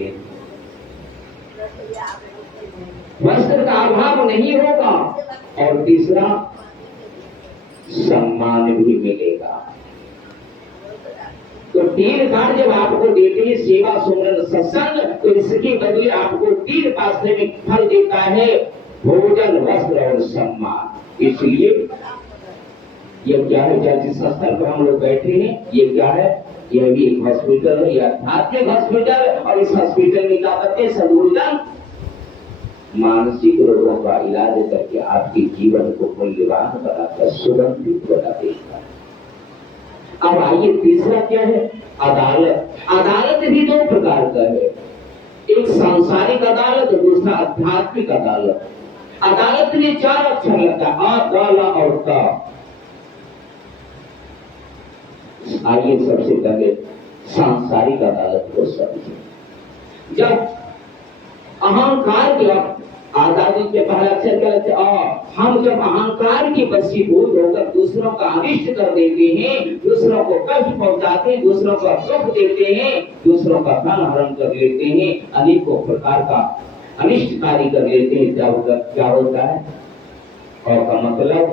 दें। वस्त्र का अभाव नहीं होगा और तीसरा सम्मान भी मिलेगा। तो 3 कार्य जब आपको देते हैं, सेवा सुमरन सत्संग, तो इसके बदले आपको 3 पारिश्रमिक फल देता है, भोजन वस्त्र और सम्मान। इसलिए ये क्या है, जिस स्थल पर हम लोग बैठे हैं ये क्या है, यह भी एक हॉस्पिटल है, यह आध्यात्मिक हॉस्पिटल। और इस हॉस्पिटल में क्या करते हैं, सदुर्जन मानसिक रोगों का इलाज करके आपके जीवन को मूल्यवान बनाकर सुगंधित बना देगा। अब आइए तीसरा क्या है, अदालत। अदालत भी 2 प्रकार का है, एक सांसारिक अदालत, दूसरा आध्यात्मिक अदालत। अदालत में 4 अक्षर लगता है, आ, दा, ला और ता। आइए सबसे पहले सांसारिक अदालत को समझें। जब अहंकार के आजादी के पहला अक्षर क्या लगता है, हम जब अहंकार की वशीभूत होकर दूसरों का अनिष्ट कर देते हैं, दूसरों को कष्ट पहुंचाते हैं, दूसरों को दुख देते हैं, दूसरों का धन हरण कर लेते हैं, अनेकों प्रकार का अनिष्टकारी कर लेते हैं, क्या होता है, और का मतलब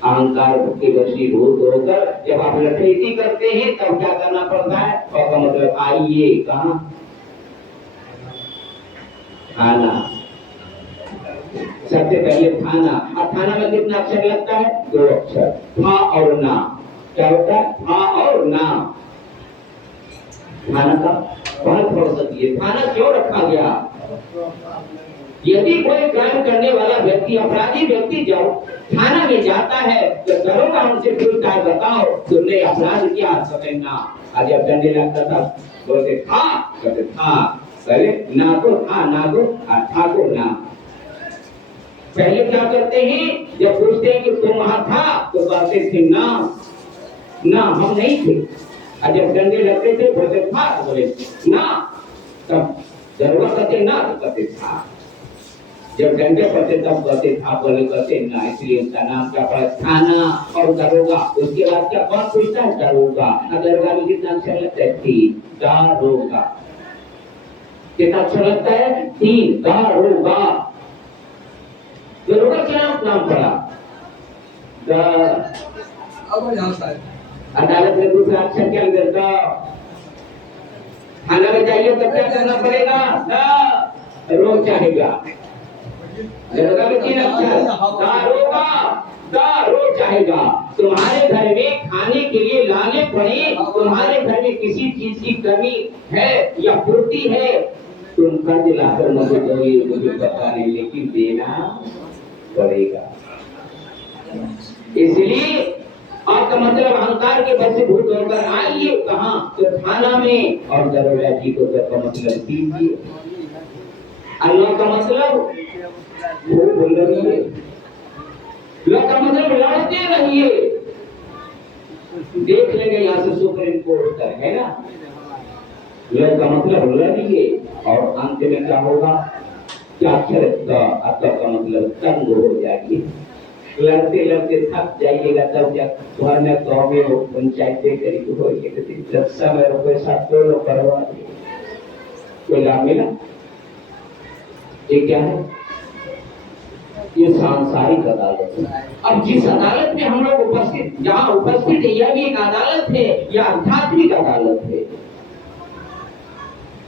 अहंकार के वशीभूत होकर जब आप लठैती करते हैं तब क्या करना पड़ता है, और का मतलब आइए कहां, थाना। सबसे पहले थाना। अब थाना में कितना अक्षर लगता है, 2 अक्षर, था और ना। क्या होता है, था और ना। थाना का बहुत फुर्सत है। थाना क्यों रखा गया, यदि कोई क्राइम करने वाला व्यक्ति, अपराधी व्यक्ति जब थाना में जाता है तो दरोगा उनसे पूछता है, बताओ तुमने अपराध किया, कहते ना। आज जब डंडे लगता था बोलते था, कहते था, पहले ना को था, ना को था को ना। पहले क्या करते हैं, जब पूछते हैं कि तुम वहां था तो कहते थे ना, ना हम नहीं थे। और जब डंडे लगते थे बोलते था, तो बोले ना, तब दरोगा कहते ना, तो कहते था। जब डंडे पड़ते तब कहते था, बोले कहते ना, इसलिए उसका नाम क्या पड़ा, थाना और दरोगा। उसके बाद क्या कौन पूछता है, दरोगा। दरोगा में कितना अक्षर लगता है, 3, दरोगा। कितना अच्छा लगता है, 3, दरोगा। दरोगा क्या नाम पड़ा, अदालत में दूसरा अक्षर क्या लगता, थाना में जाइए तो क्या करना पड़ेगा, रो चाहेगा। दरोगा में 3 अक्षर, दरोगा, दारो चाहेगा। तुम्हारे घर में खाने के लिए लाने पड़े, तुम्हारे घर में किसी चीज की कमी है या पूर्ति है, तुम कर्ज लाकर मुझे दोगे, मुझे पता नहीं, लेकिन देना पड़ेगा। इसलिए आपका मतलब अहंकार के वशीभूत होकर आइए कहां, तो थाना में, और दरोगा जी को का मतलब दीजिए। अल्लाह का मतलब बोल रही है, अल्लाह का मतलब लड़ते रहिए। देख लेंगे यहाँ से सुप्रीम कोर्ट तक, है ना। अल्लाह का मतलब लड़िए, और अंत में क्या होगा, क्या अक्सर का मतलब तंग हो जाएगी। लड़ते लड़ते थक जाइएगा, तब जब घर में कहोगे हो पंचायतें करीब हो, जब समय पैसा तो लोग करवा कोई लाभ मिला। ये क्या है, ये सांसारिक अदालत है। अब जिस अदालत में हम लोग उपस्थित, जहाँ उपस्थित है, यह भी एक अदालत है, यह आध्यात्मिक अदालत है।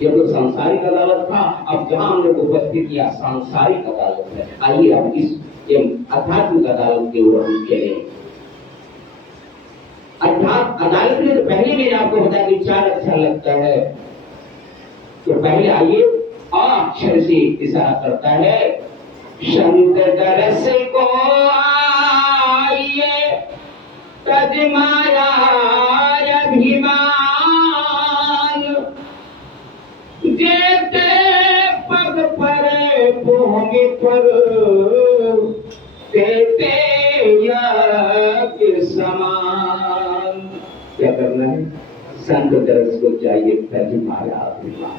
ये तो सांसारिक अदालत था, अब जहाँ हम लोग उपस्थित, यह सांसारिक अदालत है। आइए अब इस आध्यात्मिक अदालत के ओर हम चलें। अदालत में तो पहले मैंने आपको बताया कि 4 अक्षर लगता है। तो पहले आइए, अ अक्षर से इशारा करता है, संत दरस को आइए, तज माया अभिमान, जेते पग पर भूमि पर देते यज्ञ समान। क्या करना है, संत दरस को चाहिए, तज माया अभिमान,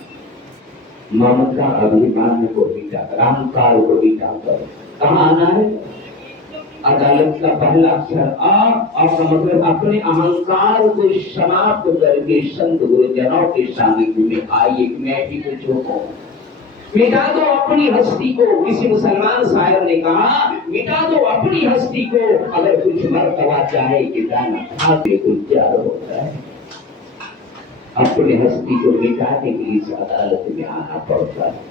ममता अभिमान को मिटाकर, अहंकार को मिटाकर कहाँ आना है, अदालत का पहला अक्षर आ और का मतलब अपने अहंकार को समाप्त करके संत गुरुजनों के सानिध्य में आइए। मैं भी कुछ हो, मिटा दो अपनी हस्ती को। किसी मुसलमान शायर ने कहा, मिटा दो अपनी हस्ती को, अगर कुछ मर्तबा चाहे कि जाना आगे गुलजार होता है। अपनी हस्ती को मिटाने के लिए इस अदालत में आना पड़ता है।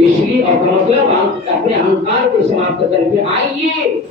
इसलिए और मतलब अपने अहंकार को समाप्त करके आइए